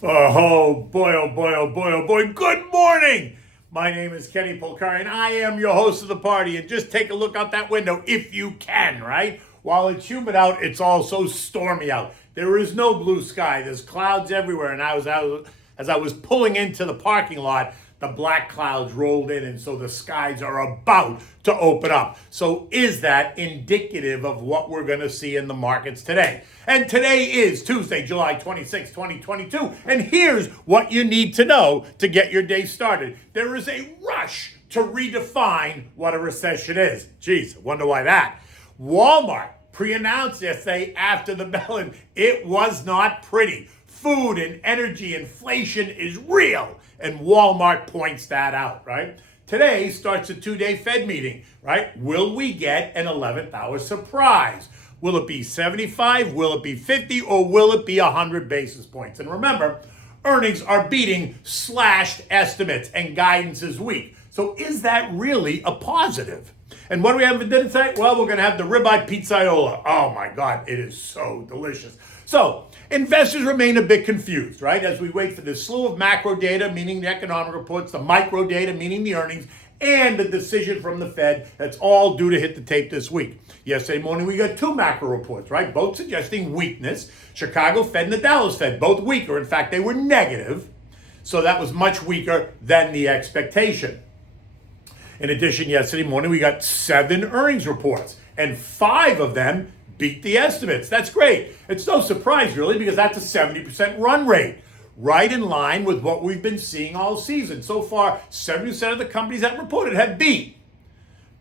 Oh boy, oh boy, oh boy, oh boy. Good morning. My name is Kenny Polcari, and I am your host of the party. And just take a look out that window if you can, right? While it's humid out, it's also stormy out. There is no blue sky. There's clouds everywhere. And as I was pulling into the parking lot, the black clouds rolled in, and so the skies are about to open up. So is that indicative of what we're going to see in the markets today? And today is Tuesday, July 26, 2022, and here's what you need to know to get your day started. There is a rush to redefine what a recession is. Geez, I wonder why that. Walmart pre-announced yesterday after the bell, and it was not pretty. Food and energy inflation is real, and Walmart points that out, right? Today starts a two-day Fed meeting, right? Will we get an 11th hour surprise? Will it be 75? Will it be 50? Or will it be 100 basis points? And remember, earnings are beating slashed estimates, and guidance is weak. So is that really a positive? And what do we have for dinner tonight? Well, we're going to have the RibEye Pizzaiola. Oh my God, it is so delicious. So investors remain a bit confused, right? As we wait for the slew of macro data, meaning the economic reports, the micro data, meaning the earnings, and the decision from the Fed that's all due to hit the tape this week. Yesterday morning, we got two macro reports, right? Both suggesting weakness. Chicago Fed and the Dallas Fed, both weaker. In fact, they were negative. So that was much weaker than the expectation. In addition, yesterday morning, we got 7 earnings reports, and 5 of them beat the estimates. That's great. It's no surprise, really, because that's a 70% run rate, right in line with what we've been seeing all season. So far, 70% of the companies that reported have beat.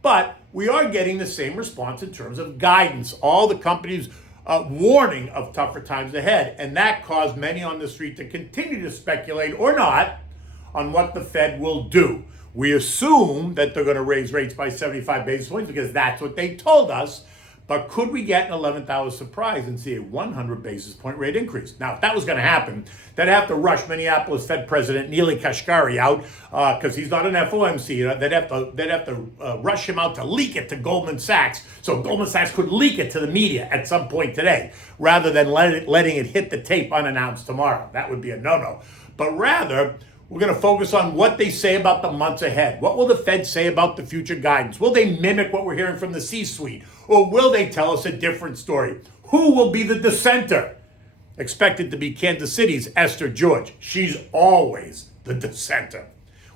But we are getting the same response in terms of guidance. All the companies warning of tougher times ahead, and that caused many on the street to continue to speculate or not on what the Fed will do. We assume that they're going to raise rates by 75 basis points because that's what they told us. But could we get an 11th hour surprise and see a 100 basis point rate increase? Now, if that was going to happen, they'd have to rush Minneapolis Fed President Neely Kashkari out because he's not an FOMC. They'd have to rush him out to leak it to Goldman Sachs, so Goldman Sachs could leak it to the media at some point today, rather than letting it hit the tape unannounced tomorrow. That would be a no-no. But rather, we're going to focus on what they say about the months ahead. What will the Fed say about the future guidance? Will they mimic what we're hearing from the C-suite? Or will they tell us a different story? Who will be the dissenter? Expected to be Kansas City's Esther George. She's always the dissenter.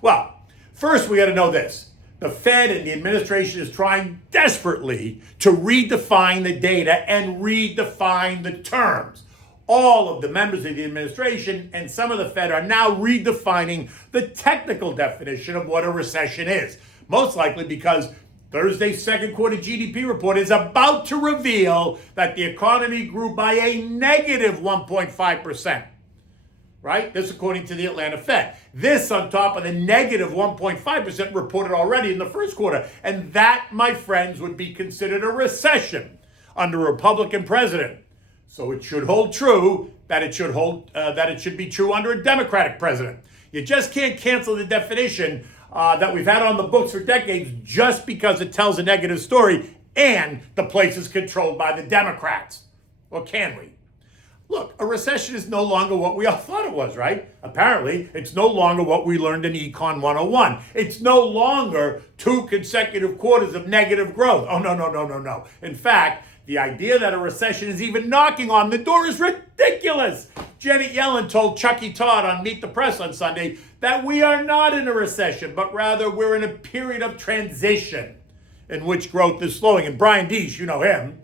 Well, first we got to know this. The Fed and the administration is trying desperately to redefine the data and redefine the terms. All of the members of the administration and some of the Fed are now redefining the technical definition of what a recession is. Most likely because Thursday's second quarter GDP report is about to reveal that the economy grew by a negative 1.5%. Right? This according to the Atlanta Fed. This on top of the negative 1.5% reported already in the first quarter. And that, my friends, would be considered a recession under a Republican president. So it should hold true that it should be true under a Democratic president. You just can't cancel the definition that we've had on the books for decades just because it tells a negative story and the place is controlled by the Democrats. Or can we? Look, a recession is no longer what we all thought it was, right? Apparently, it's no longer what we learned in Econ 101. It's no longer 2 consecutive quarters of negative growth. Oh, no. In fact, the idea that a recession is even knocking on the door is ridiculous. Janet Yellen told Chucky Todd on Meet the Press on Sunday that we are not in a recession, but rather we're in a period of transition in which growth is slowing. And Brian Deese, you know him,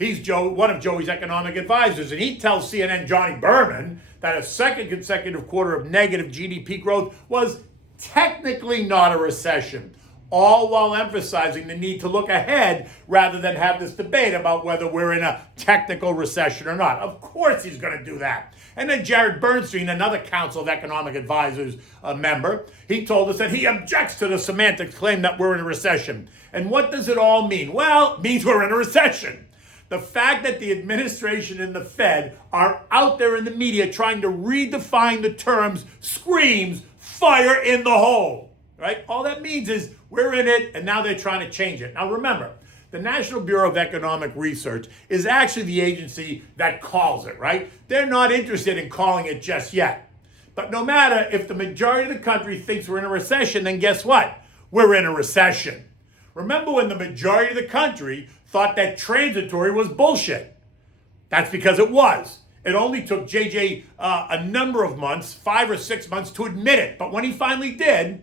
he's one of Joey's economic advisors, and he tells CNN Johnny Berman that a second consecutive quarter of negative GDP growth was technically not a recession. All while emphasizing the need to look ahead rather than have this debate about whether we're in a technical recession or not. Of course he's going to do that. And then Jared Bernstein, another Council of Economic Advisors member, he told us that he objects to the semantics claim that we're in a recession. And what does it all mean? Well, it means we're in a recession. The fact that the administration and the Fed are out there in the media trying to redefine the terms screams fire in the hole. Right? All that means is we're in it, and now they're trying to change it. Now remember, the National Bureau of Economic Research is actually the agency that calls it, right? They're not interested in calling it just yet. But no matter if the majority of the country thinks we're in a recession, then guess what? We're in a recession. Remember when the majority of the country thought that transitory was bullshit? That's because it was. It only took JJ a number of months, 5 or 6 months, to admit it. But when he finally did,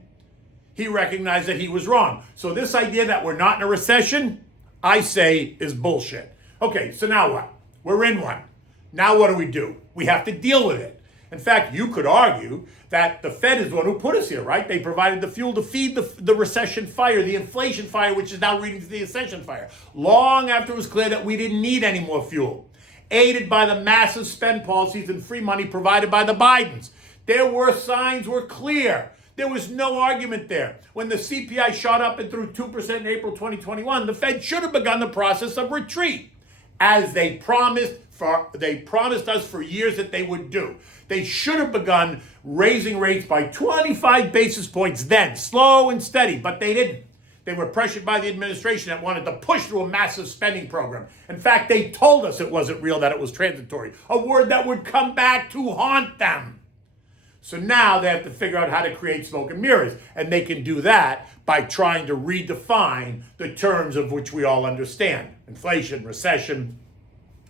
he recognized that he was wrong. So this idea that we're not in a recession, I say, is bullshit. Okay, so now what? We're in one. Now what do? We have to deal with it. In fact, you could argue that the Fed is the one who put us here, right? They provided the fuel to feed the recession fire, the inflation fire, which is now leading to the recession fire, long after it was clear that we didn't need any more fuel, aided by the massive spend policies and free money provided by the Bidens. Signs were clear. There was no argument there. When the CPI shot up and through 2% in April 2021, the Fed should have begun the process of retreat, as they promised us for years that they would do. They should have begun raising rates by 25 basis points then, slow and steady, but they didn't. They were pressured by the administration that wanted to push through a massive spending program. In fact, they told us it wasn't real, that it was transitory, a word that would come back to haunt them. So now they have to figure out how to create smoke and mirrors, and they can do that by trying to redefine the terms of which we all understand: inflation, recession,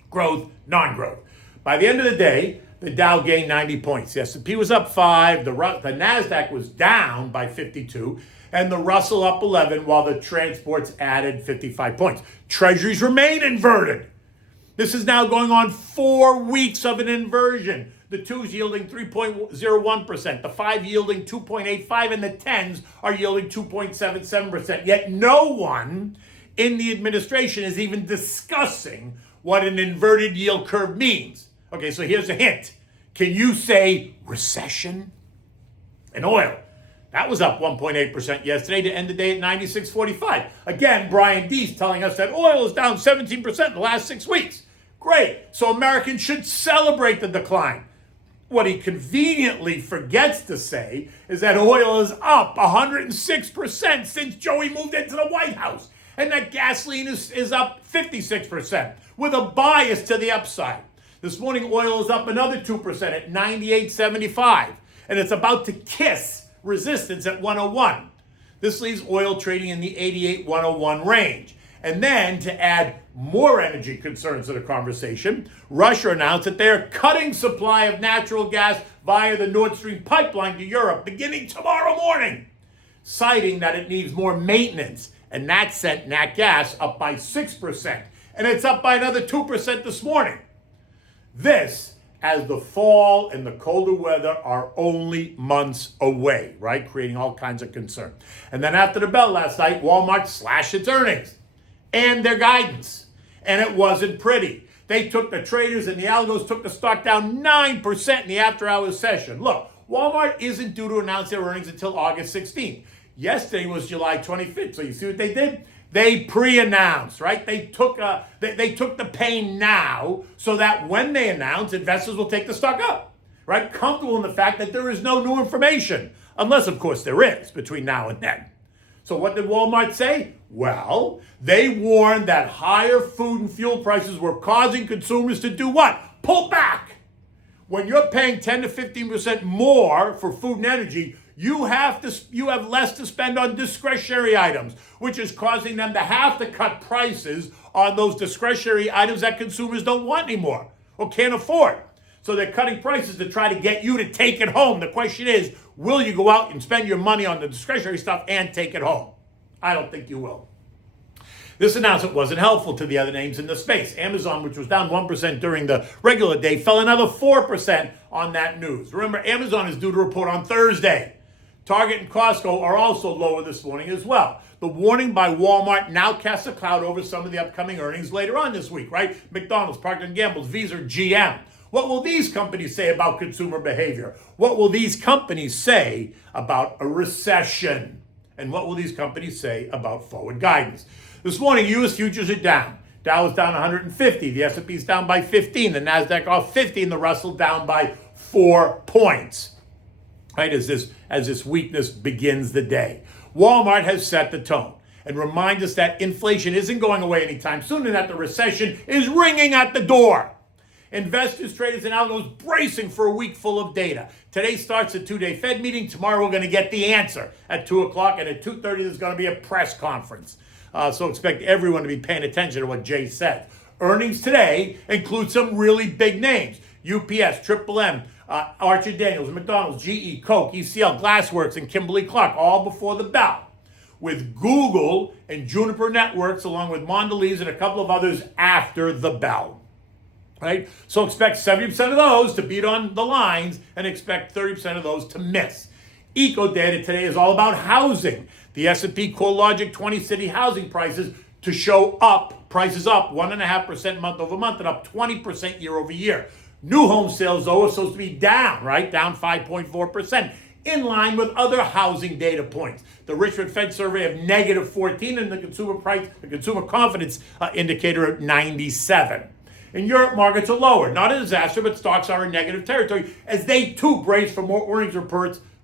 growth, non-growth. By the end of the day, the Dow gained 90 points. The S&P was up 5, the NASDAQ was down by 52, and the Russell up 11, while the transports added 55 points. Treasuries remain inverted. This is now going on 4 weeks of an inversion. The 2s yielding 3.01%, the 5 yielding 2.85%, and the 10s are yielding 2.77%. Yet no one in the administration is even discussing what an inverted yield curve means. Okay, so here's a hint. Can you say recession? And oil, that was up 1.8% yesterday to end the day at 96.45. Again, Brian Deese telling us that oil is down 17% in the last 6 weeks. Great, so Americans should celebrate the decline. What he conveniently forgets to say is that oil is up 106% since Joey moved into the White House, and that gasoline is up 56%, with a bias to the upside. This morning, oil is up another 2% at 98.75, and it's about to kiss resistance at 101. This leaves oil trading in the 88-101 range. And then, to add more energy concerns to the conversation, Russia announced that they are cutting supply of natural gas via the Nord Stream pipeline to Europe beginning tomorrow morning, citing that it needs more maintenance. And that sent nat gas up by 6%. And it's up by another 2% this morning. This, as the fall and the colder weather are only months away, right? Creating all kinds of concern. And then after the bell last night, Walmart slashed its earnings and their guidance. And it wasn't pretty. They took the traders and the algos took the stock down 9% in the after-hours session. Look, Walmart isn't due to announce their earnings until August 16th. Yesterday was July 25th. So you see what they did? They pre-announced, right? They took the pain now so that when they announce, investors will take the stock up, right? Comfortable in the fact that there is no new information, unless, of course, there is between now and then. So what did Walmart say? Well, they warned that higher food and fuel prices were causing consumers to do what? Pull back. When you're paying 10 to 15% more for food and energy, you have less to spend on discretionary items, which is causing them to have to cut prices on those discretionary items that consumers don't want anymore or can't afford. So they're cutting prices to try to get you to take it home. The question is, will you go out and spend your money on the discretionary stuff and take it home? I don't think you will. This announcement wasn't helpful to the other names in the space. Amazon, which was down 1% during the regular day, fell another 4% on that news. Remember, Amazon is due to report on Thursday. Target and Costco are also lower this morning as well. The warning by Walmart now casts a cloud over some of the upcoming earnings later on this week, right? McDonald's, Procter & Gamble, Visa, GM. What will these companies say about consumer behavior? What will these companies say about a recession? And what will these companies say about forward guidance? This morning, U.S. futures are down. Dow is down 150. The S&P is down by 15. The NASDAQ off 50. And the Russell down by 4 points. Right, as this weakness begins the day. Walmart has set the tone and reminds us that inflation isn't going away anytime soon and that the recession is ringing at the door. Investors, traders, and algos bracing for a week full of data. Today starts a two-day Fed meeting. Tomorrow we're going to get the answer at 2 o'clock, and at 2:30 there's going to be a press conference. So expect everyone to be paying attention to what Jay said. Earnings today include some really big names. UPS, Triple M, Archer Daniels, McDonald's, GE, Coke, ECL, Glassworks, and Kimberly-Clark, all before the bell. With Google and Juniper Networks, along with Mondelez and a couple of others after the bell. Right? So expect 70% of those to beat on the lines and expect 30% of those to miss. Eco data today is all about housing. The S&P CoreLogic 20 city housing prices to show up, prices up 1.5% month over month and up 20% year over year. New home sales, though, are supposed to be down, right? Down 5.4%, in line with other housing data points. The Richmond Fed survey of negative 14 and the consumer confidence indicator at 97. In Europe, markets are lower. Not a disaster, but stocks are in negative territory as they too brace for more earnings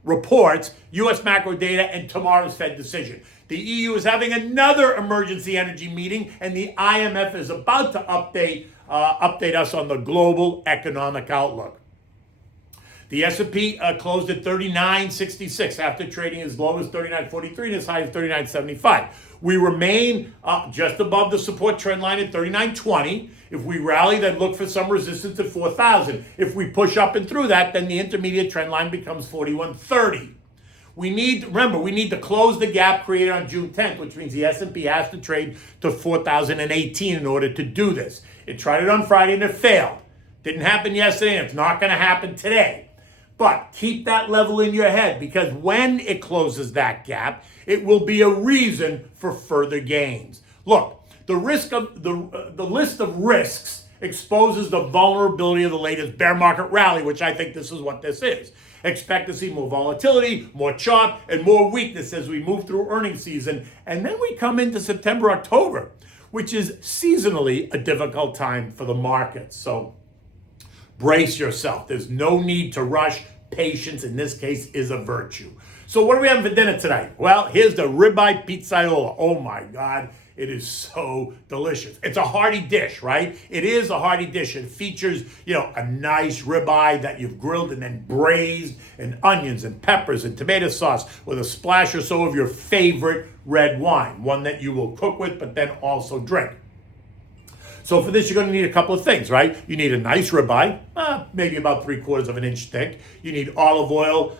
reports, U.S. macro data, and tomorrow's Fed decision. The EU is having another emergency energy meeting, and the IMF is about to update us on the global economic outlook. The S&P closed at 39.66 after trading as low as 39.43 and as high as 39.75. We remain just above the support trend line at 39.20. If we rally, then look for some resistance at 4,000. If we push up and through that, then the intermediate trend line becomes 41.30. We need to close the gap created on June 10th, which means the S&P has to trade to 4,018 in order to do this. It tried it on Friday and it failed. Didn't happen yesterday, and it's not going to happen today. But keep that level in your head, because when it closes that gap, it will be a reason for further gains. Look, the list of risks exposes the vulnerability of the latest bear market rally, which I think this is what this is. Expect to see more volatility, more chop, and more weakness as we move through earnings season. And then we come into September, October, which is seasonally a difficult time for the markets. So brace yourself. There's no need to rush. Patience, in this case, is a virtue. So what are we having for dinner tonight? Well, here's the RibEye Pizzaiola. Oh my God, it is so delicious. It's a hearty dish, right? It is a hearty dish. It features, a nice ribeye that you've grilled and then braised, and onions and peppers and tomato sauce with a splash or so of your favorite red wine, one that you will cook with but then also drink. So for this, you're going to need a couple of things, right? You need a nice ribeye, maybe about 3/4 of an inch thick. You need olive oil,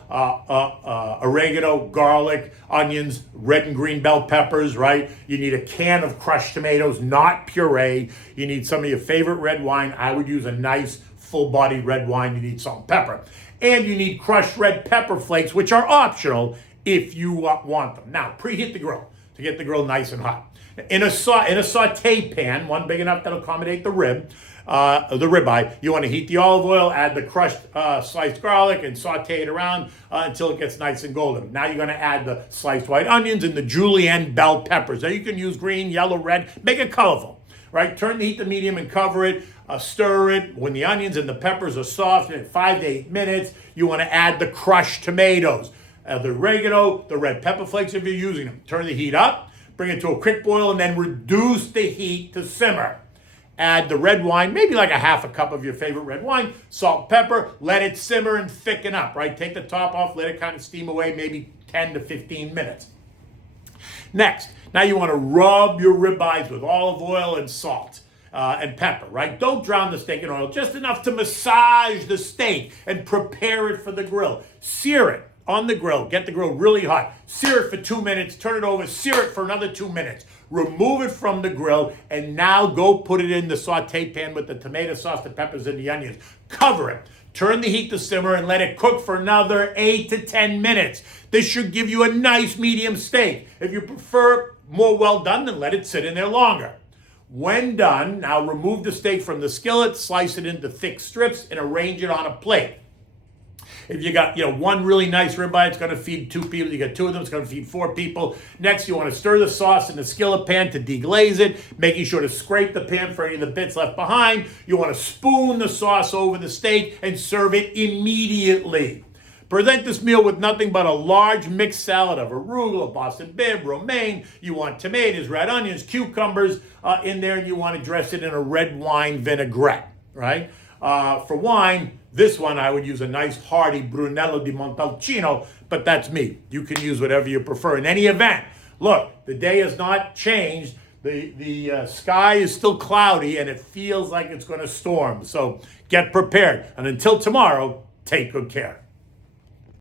oregano, garlic, onions, red and green bell peppers, right? You need a can of crushed tomatoes, not puree. You need some of your favorite red wine. I would use a nice full-bodied red wine. You need salt and pepper. And you need crushed red pepper flakes, which are optional if you want them. Now, preheat the grill to get the grill nice and hot. In a saute pan, one big enough that'll accommodate the ribeye, you want to heat the olive oil, add the crushed sliced garlic, and saute it around until it gets nice and golden. Now you're going to add the sliced white onions and the julienne bell peppers. Now you can use green, yellow, red, make it colorful, right? Turn the heat to medium and cover it. Stir it. When the onions and the peppers are soft, in 5 to 8 minutes, you want to add the crushed tomatoes, the oregano, the red pepper flakes if you're using them. Turn the heat up. Bring it to a quick boil, and then reduce the heat to simmer. Add the red wine, maybe like a half a cup of your favorite red wine, salt, pepper, let it simmer and thicken up, right? Take the top off, let it kind of steam away, maybe 10 to 15 minutes. Next, now you want to rub your ribeyes with olive oil and salt and pepper, right? Don't drown the steak in oil, just enough to massage the steak and prepare it for the grill. Sear it on the grill. Get the grill really hot. Sear it for 2 minutes. Turn it over. Sear it for another 2 minutes. Remove it from the grill, and now go put it in the saute pan with the tomato sauce, the peppers, and the onions. Cover it. Turn the heat to simmer and let it cook for another 8 to 10 minutes. This should give you a nice medium steak. If you prefer more well done, then let it sit in there longer. When done, now remove the steak from the skillet, slice it into thick strips, and arrange it on a plate. If you got, one really nice ribeye, it's going to feed 2 people. You got 2 of them, it's going to feed 4 people. Next, you want to stir the sauce in the skillet pan to deglaze it, making sure to scrape the pan for any of the bits left behind. You want to spoon the sauce over the steak and serve it immediately. Present this meal with nothing but a large mixed salad of arugula, Boston Bib, romaine. You want tomatoes, red onions, cucumbers in there, and you want to dress it in a red wine vinaigrette, right? For wine, this one I would use a nice hearty Brunello di Montalcino, but that's me. You can use whatever you prefer. In any event, look, the day has not changed. The sky is still cloudy and it feels like it's going to storm. So get prepared. And until tomorrow, take good care.